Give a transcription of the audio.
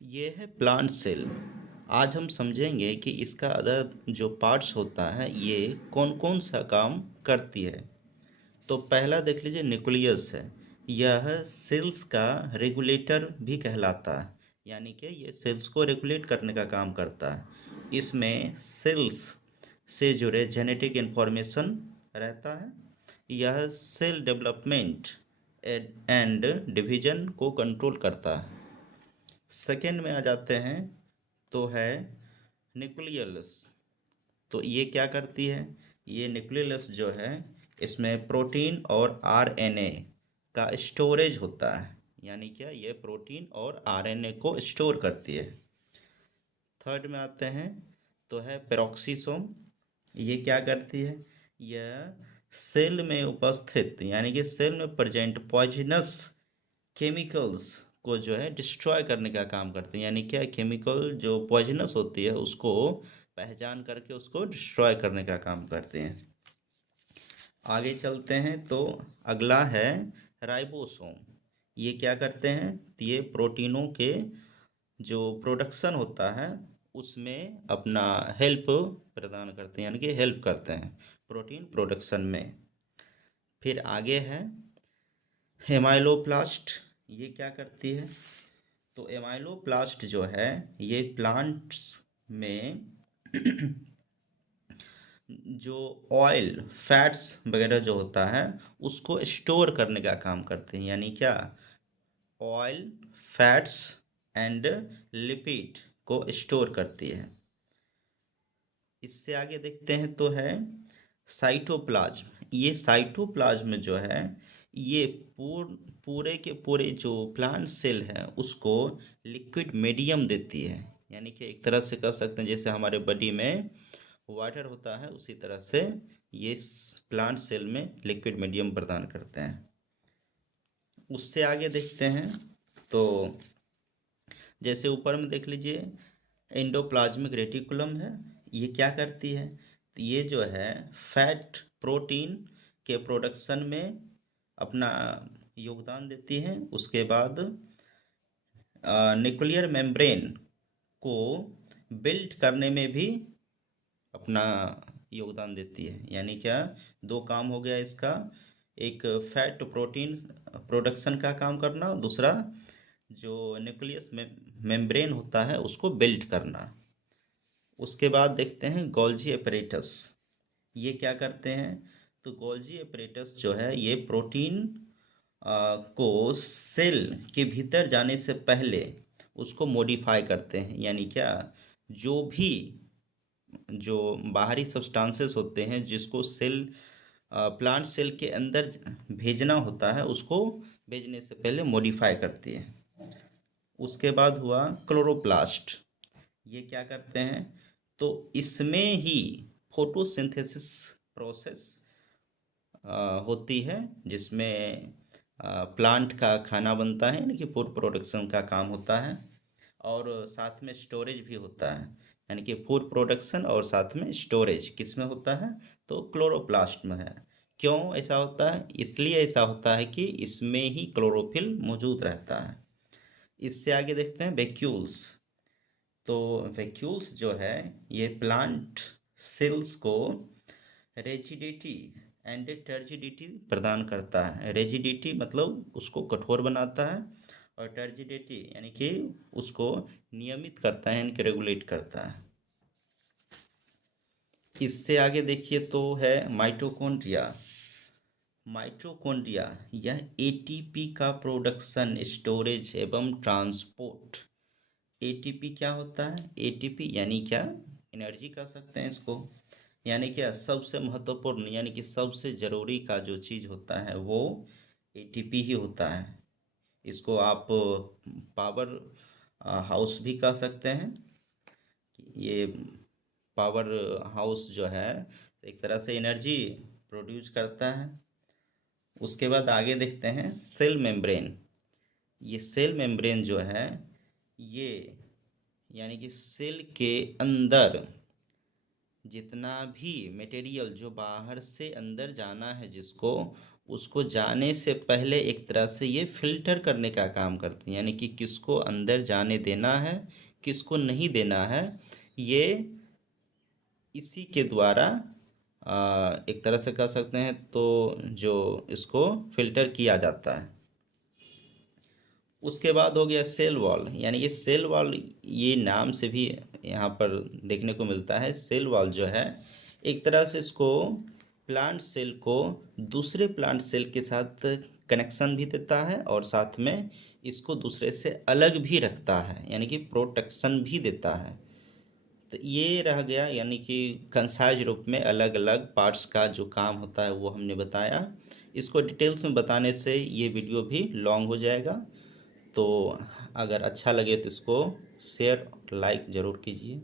ये है plant cell. आज हम समझेंगे कि इसका अदर जो पार्ट्स होता है ये कौन कौन सा काम करती है। तो पहला देख लीजिए, न्यूक्लियस है। यह सेल्स का रेगुलेटर भी कहलाता है, यानी कि ये सेल्स को रेगुलेट करने का काम करता है। इसमें सेल्स से जुड़े जेनेटिक इन्फॉर्मेशन रहता है। यह सेल डेवलपमेंट एंड डिवीजन को कंट्रोल करता है। सेकेंड में आ जाते हैं तो है न्यूक्लियस। तो ये क्या करती है? ये न्यूक्लियस जो है, इसमें प्रोटीन और आरएनए का स्टोरेज होता है। यानी क्या, ये प्रोटीन और आरएनए को स्टोर करती है। थर्ड में आते हैं तो है पेरोक्सीसोम। ये क्या करती है? यह सेल में उपस्थित, यानी कि सेल में प्रेजेंट पॉइजनस केमिकल्स को जो है डिस्ट्रॉय करने का काम करते हैं। यानी क्या, केमिकल जो पॉइजनस होती है उसको पहचान करके उसको डिस्ट्रॉय करने का काम करते हैं। आगे चलते हैं तो अगला है राइबोसोम। ये क्या करते हैं? तो ये प्रोटीनों के जो प्रोडक्शन होता है उसमें अपना हेल्प प्रदान करते हैं, यानी कि हेल्प करते हैं प्रोटीन प्रोडक्शन में। फिर आगे है हेमाइलोप्लास्ट। ये क्या करती है? तो एमाइलोप्लास्ट जो है, ये प्लांट्स में जो ऑयल फैट्स वगैरह जो होता है उसको स्टोर करने का काम करते हैं। यानी क्या, ऑयल फैट्स एंड लिपिड को स्टोर करती है। इससे आगे देखते हैं तो है साइटोप्लाज्म। ये साइटोप्लाज्म जो है, ये पूरे के पूरे जो प्लांट सेल है उसको लिक्विड मीडियम देती है। यानी कि एक तरह से कह सकते हैं जैसे हमारे बॉडी में वाटर होता है, उसी तरह से ये प्लांट सेल में लिक्विड मीडियम प्रदान करते हैं। उससे आगे देखते हैं तो जैसे ऊपर में देख लीजिए, एंडोप्लाज्मिक रेटिकुलम है। ये क्या करती है? तो ये जो है फैट प्रोटीन के प्रोडक्शन में अपना योगदान देती है। उसके बाद न्यूक्लियर मेम्ब्रेन को बिल्ड करने में भी अपना योगदान देती है। यानी क्या, दो काम हो गया इसका। एक फैट प्रोटीन प्रोडक्शन का काम करना, दूसरा जो न्यूक्लियस मेम्ब्रेन होता है उसको बिल्ड करना। उसके बाद देखते हैं गोल्जी एपरेटस। ये क्या करते हैं? तो गोल्जी एपरेटस जो है ये प्रोटीन को सेल के भीतर जाने से पहले उसको मॉडिफाई करते हैं। यानी क्या, जो भी जो बाहरी सब्सटेंसेस होते हैं जिसको सेल प्लांट सेल के अंदर भेजना होता है उसको भेजने से पहले मॉडिफाई करती है। उसके बाद हुआ क्लोरोप्लास्ट। ये क्या करते हैं? तो इसमें ही फोटोसिंथेसिस प्रोसेस होती है, जिसमें प्लांट का खाना बनता है, यानी कि फूड प्रोडक्शन का काम होता है। और साथ में स्टोरेज भी होता है। यानी कि फूड प्रोडक्शन और साथ में स्टोरेज किस में होता है? तो क्लोरोप्लास्ट में है। क्यों ऐसा होता है? इसलिए ऐसा होता है कि इसमें ही क्लोरोफिल मौजूद रहता है। इससे आगे देखते हैं वैक्यूल्स। तो वैक्यूल्स जो है, ये प्लांट सेल्स को रेजिडिटी एंड टर्जिडिटी प्रदान करता है। रेजिडिटी मतलब उसको कठोर बनाता है, और टर्जिडिटी यानी कि उसको नियमित करता है, यानी कि रेगुलेट करता है। इससे आगे देखिए तो है माइटोकॉन्ड्रिया। माइटोकॉन्ड्रिया यह एटीपी का प्रोडक्शन, स्टोरेज एवं ट्रांसपोर्ट। एटीपी क्या होता है? एटीपी यानी क्या, एनर्जी कह सकते हैं इसको। यानी क्या, सबसे महत्वपूर्ण यानी कि सबसे ज़रूरी का जो चीज़ होता है वो एटीपी ही होता है। इसको आप पावर हाउस भी कह सकते हैं। ये पावर हाउस जो है एक तरह से एनर्जी प्रोड्यूस करता है। उसके बाद आगे देखते हैं सेल मेम्ब्रेन। ये सेल मेम्ब्रेन जो है, ये यानी कि सेल के अंदर जितना भी मटेरियल जो बाहर से अंदर जाना है जिसको, उसको जाने से पहले एक तरह से ये फिल्टर करने का काम करती हैं, यानी कि किसको अंदर जाने देना है, किसको नहीं देना है, ये इसी के द्वारा एक तरह से कह सकते हैं तो जो इसको फिल्टर किया जाता है। उसके बाद हो गया सेल वॉल, यानी ये सेल वॉल ये नाम से भी यहाँ पर देखने को मिलता है। सेल वॉल जो है एक तरह से इसको प्लांट सेल को दूसरे प्लांट सेल के साथ कनेक्शन भी देता है और साथ में इसको दूसरे से अलग भी रखता है, यानी कि प्रोटेक्शन भी देता है। तो ये रह गया, यानी कि कंसाइज रूप में अलग अलग पार्ट्स का जो काम होता है वो हमने बताया। इसको डिटेल्स में बताने से ये वीडियो भी लॉन्ग हो जाएगा। तो अगर अच्छा लगे तो इसको शेयर लाइक ज़रूर कीजिए।